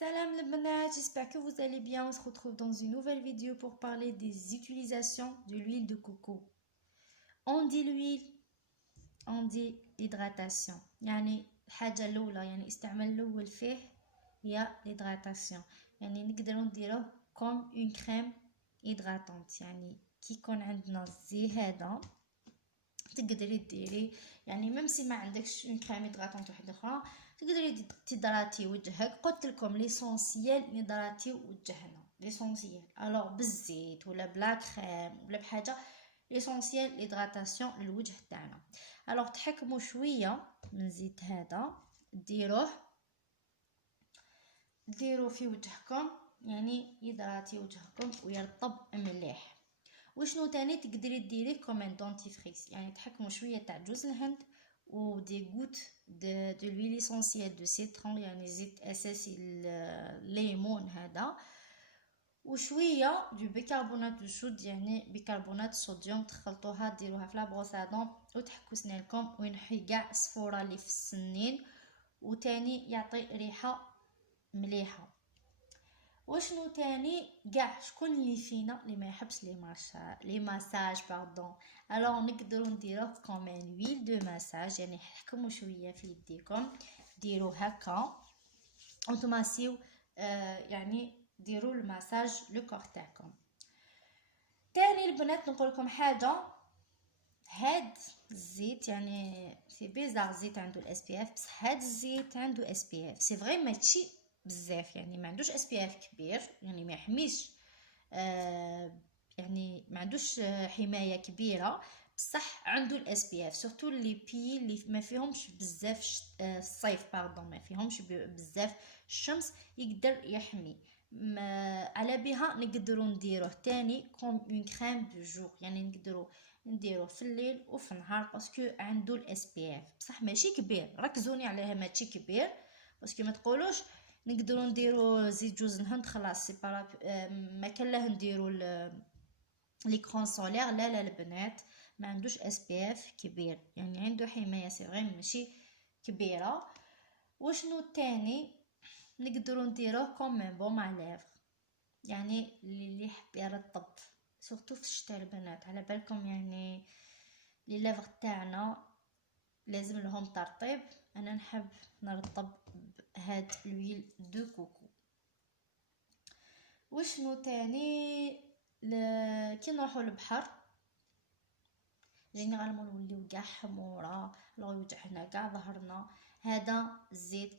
Salam les bananes, j'espère que vous allez bien. On se retrouve dans une nouvelle vidéo pour parler des utilisations de l'huile de coco. On dit l'huile, on dit l'hydratation. يعني الحاجة الأولى يعني استعمال الأول فيه هي l'hydratation. يعني نقدروا نديروه comme une crème hydratante. يعني كي يكون عندنا الزي هذا تقدري ديري يعني ميم سي ما عندكش اون كريم هيدراتونط وحده اخرى تقدري تدراتي وجهك. قلت لكم ليسونسيال ندراتي وجهنا ليسونسيال الوغ بالزيت ولا بلا كريم ولا بحاجه ليسونسيال ليدراتاسيون للوجه تاعنا. الوغ تحكموا شويه من الزيت هذا ديروه في وجهكم يعني يدراتي وجهكم ويرطب مليح. وشنو تاني تقدري ديريه كوم دونتيفريس يعني تحكموا شويه تاع جوز الهند و دي غوت دو لويل اسونسيال دو سيترون يعني زيت اساسي الليمون هذا وشويه دو بيكربونات دو صود يعني بيكربونات الصوديوم تخلطوها ديروها في لابروسادون وتحكوا سنانكم وينحي كاع الصفوره اللي في السنين وتاني يعطي ريحه مليحه. وشنو تاني كاع شكون اللي فينا اللي ما يحبش لي ماساج باردون الوغ نقدروا نديروه كومين ويل دو ماساج يعني حكموا شويه في يديكم ديروا هكا وتماسيو يعني ديروا المساج لو كور تاعكم. تاني البنات نقول لكم حاجه هاد الزيت يعني سي بيزار زيت عنده الاس بي اف بصح هاد الزيت عنده اس بي اف سي فري ماشي بزاف يعني ما عندوش اس بي اف كبير يعني ما يحميش يعني ما عندوش حمايه كبيره بصح عنده الاس بي اف سورتو لي بي اللي ما فيهمش بزاف الصيف باردون ما فيهمش بزاف الشمس يقدر يحمي على بها نقدروا نديروه تاني كوم اون كريم دو جور يعني نقدروا نديروه في الليل وفي النهار باسكو عنده الاس بي اف بصح ماشي كبير ركزوني عليها ماشي كبير باسكو ما تقولوش نقدروا نديروا زيت جوز الهند خلاص سي ما كان له نديروا ليكرون سولير لا البنات ما عندوش اس بي اف كبير يعني عنده حمايه سي غير ماشي كبيره. وشنو تاني نقدروا نديروه كوم بوم على لافغ يعني اللي يحب يرطب سورتو في الشتاء البنات على بالكم يعني لي لافغ تاعنا لازم لهم ترطيب. انا نحب نرطب بهاد الويل دو كوكو. وشنو تاني كي نروحوا للبحر جينيرالمون نوليو كاع حموره لو يوجعنا كاع ظهرنا هذا الزيت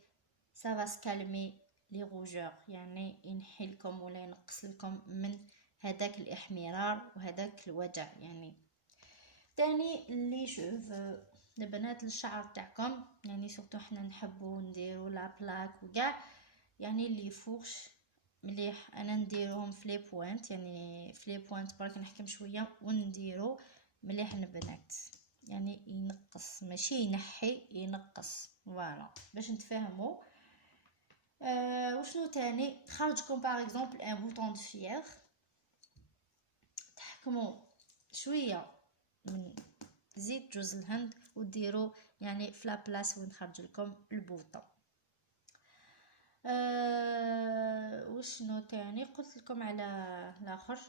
سافا سكالمي لي روجور يعني ينحي لكم ولا ينقص لكم من هذاك الاحمرار وهذاك الوجع. يعني تاني اللي شوف البنات الشعر تاعكم يعني سورتو حنا نحبوا نديروا لا بلاك وكاع يعني اللي فوقش مليح انا نديروهم في لي بوينت يعني في لي بوينت برك نحكم شويه ونديرو مليح البنات يعني ينقص ماشي ينحي ينقص فوالا باش نتفاهموا. وشنو تاني خرجكم باغ اكزومبل ان بوطون دو فيير تحكموا شويه من زيت جوز الهند وديروا يعني في لابلاص وين خرج لكم البوطه. وشنو تاني قلت لكم على الاخر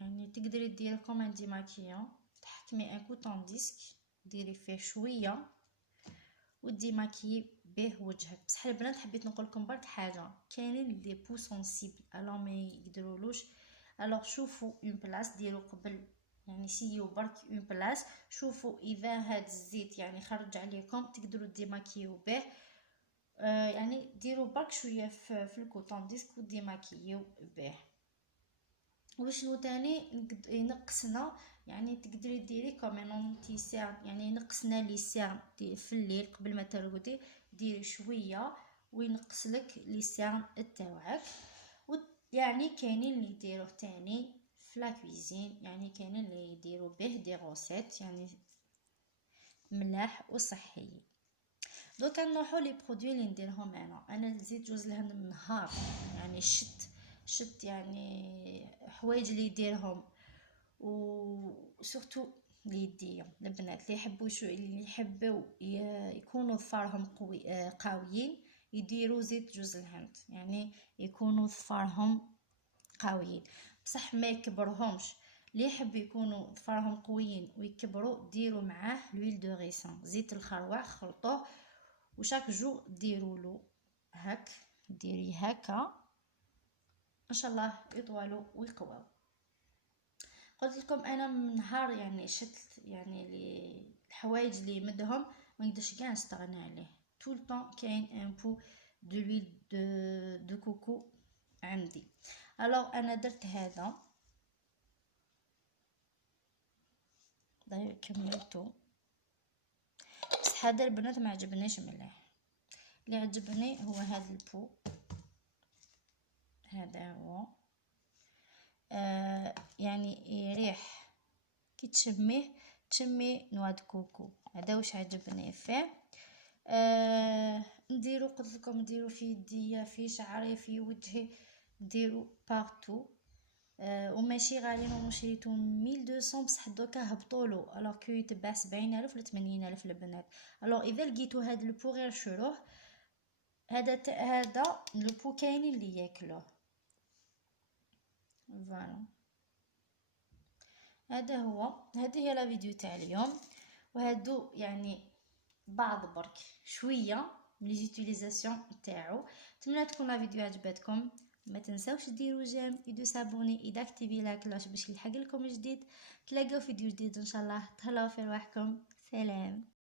يعني تقدري ديري كوم ديماكيون تحكمي ان كوطون ديسك ديري فيه شويه وديماكي به وجهك. بصح البنات حبيت نقول لكم برك حاجه كاينين لي بو سونسيبل الو ما يقدرولوش الوغ شوفوا اون بلاص ديروا قبل يعني سيو برك اون بلاص شوفوا اذا هاد الزيت يعني خرج عليكم تقدروا ديماكيو به يعني ديروا برك شويه في الكوطون ديسك وديماكيو به. وشنو تاني ينقصنا يعني تقدري ديري كومون تيسير يعني ينقصنا لي سيرم في الليل قبل ما ترقدي ديري شويه وينقص لك لي سيرم تاعك. يعني كاينين اللي يديروه تاني في لا كويزين يعني كاينين اللي يديروا به دي روسيت يعني ملاح وصحيين. دوكا نروحوا لي برودوي اللي نديرهم انا زيت جوز الهند من نهار يعني شت يعني حوايج اللي يديرهم وسورتو ليديهم البنات اللي يحبوا اللي يحبوا يكونوا ظفارهم قويين يديروا زيت جوز الهند، يعني يكونوا ظفارهم قويين بصح ما يكبرهمش. اللي يحب يكونوا ظفارهم قويين ويكبروا ديروا معاه لويل دو غيسون، زيت الخروع، خلطوه وشاك جو ديروا له هاك، ديري هكا ان شاء الله يطولوا ويقواو. قلت لكم انا من نهار يعني شتت يعني الحوايج اللي مدهم ما نقدرش كاع نستغنى عليه، طول طون كاين ان بو دو لويل دو كوكو عندي. الوغ انا درت هذا كملتو، بس هذا البنات ما عجبنيش مليح. اللي عجبني هو هذا البو، هذا هو يعني يريح كي تشميه تشمي نوع د كوكو، هذا واش عجبني فيه. نديرو قلت لكم نديرو في يديا، في شعري، في وجهي، نديرو بارتو. وماشي غاليين، ومشريتو 1200 بصح دوكا هبطولو، الوغ كو يتباع 70,000 ولا 80,000 البنات. الوغ اذا لقيتو هاد البو غير شروه، هذا البو كاينين اللي ياكلوه. فوالا هذا هو، هذه هي لا فيديو تاع اليوم، وهادو يعني بعض برك شويه من لي زوتيليزاسيون تاعو. نتمنى تكون لا فيديو عجبتكم، ما تنساوش ديروا جيم ودو سابوني اذا اكتيفي لا كلوش باش يلحق لكم جديد. تلاقاو فيديو جديد ان شاء الله. تهلاو في رواحكم، سلام.